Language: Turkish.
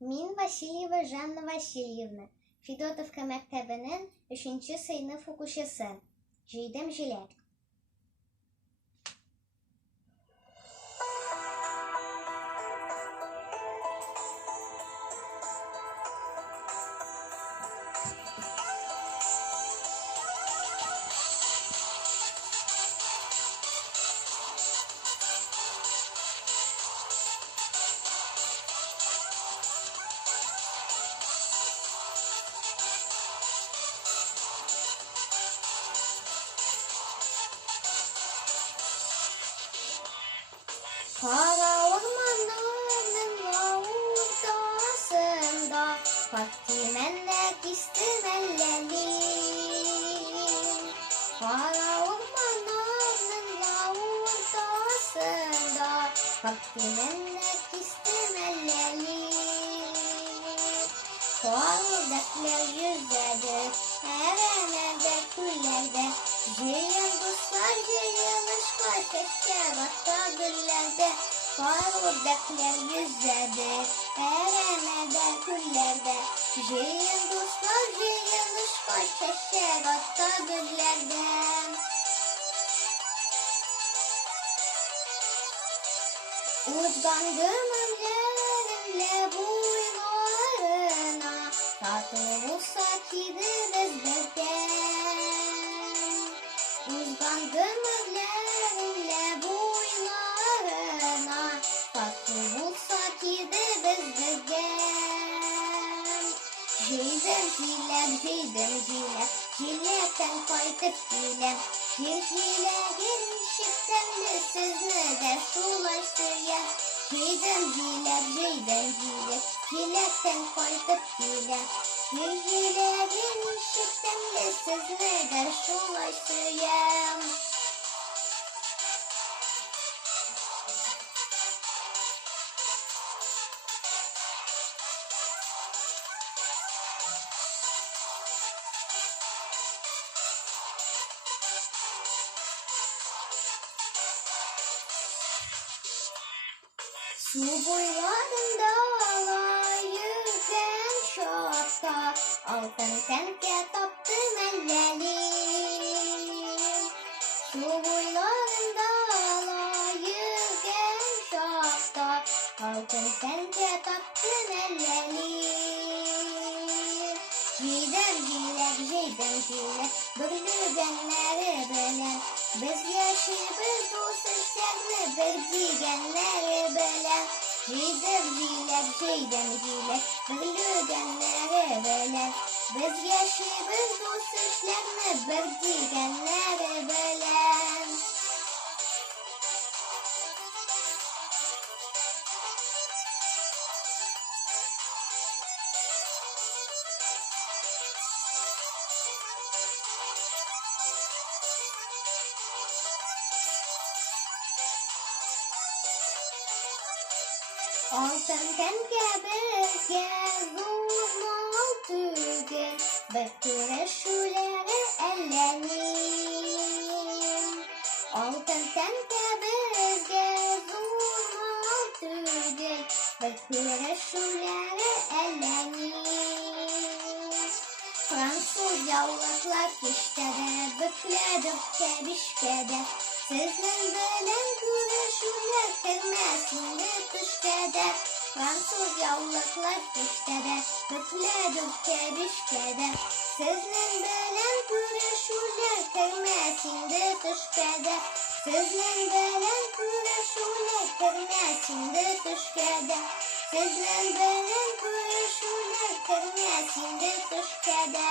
Min Vasilyeva Janna Vasilyevna, Fedotovka maktabining 3-sinf o'quvchisi. Jiydim jilak. Kara ormanların ortasında vakti mennek istemellerim. Kara ormanların ortasında vakti mennek istemellerim. Kualdaklar yüzlerdir her emelde küllerde. Ceylan dostlar ceylanışka çeşker hatta güllerde. Kualdaklar yüzlerdir her emelde küllerde. Ceylan dostlar ceylanışka çeşker hatta güllerde. Uzandım ömlerimle boylarına, tatlı olsa gideriz birden. Uzandım ömlerimle boylarına, tatlı olsa gideriz birden. Jeydim jilem, jilekten kaytıp jilem. Jilegen şiftemli sizni de sulaştıryan. Jeydim jilek, jilekten kaytıp jilem. Jilegen şiftemli sizni de sulaştıryan. Su boylarında yüzen şokta, altın tenke taptım ellerim. Su boylarında yüzen şokta, altın tenke taptım ellerim. Jeydim jilek, bürlügenleri bilen. Biz yaşayız dost işlerini bir digenleri bilen. Jeydim jilek, bürlügenleri bilen. Biz yaşayız dost işlerini bir digenleri bilen. Altın tenke bizge zulmol tügün, bir küreşüleri ellenim. Altın tenke bizge zulmol tügün, bir küreşüleri ellenim. Fransız yavlaklar kişkede, bükledikçe bişkede. Sizin bilen küreşüler kirmesinde düşkede. Fransız yavlaklar kişkede, bükledikçe bişkede. Sizin bilen küreşüler kirmesinde düşkede. Sizin bilen küreşüler kirmesinde düşkede. Sizin bilen küreşüler kirmesinde düşkede.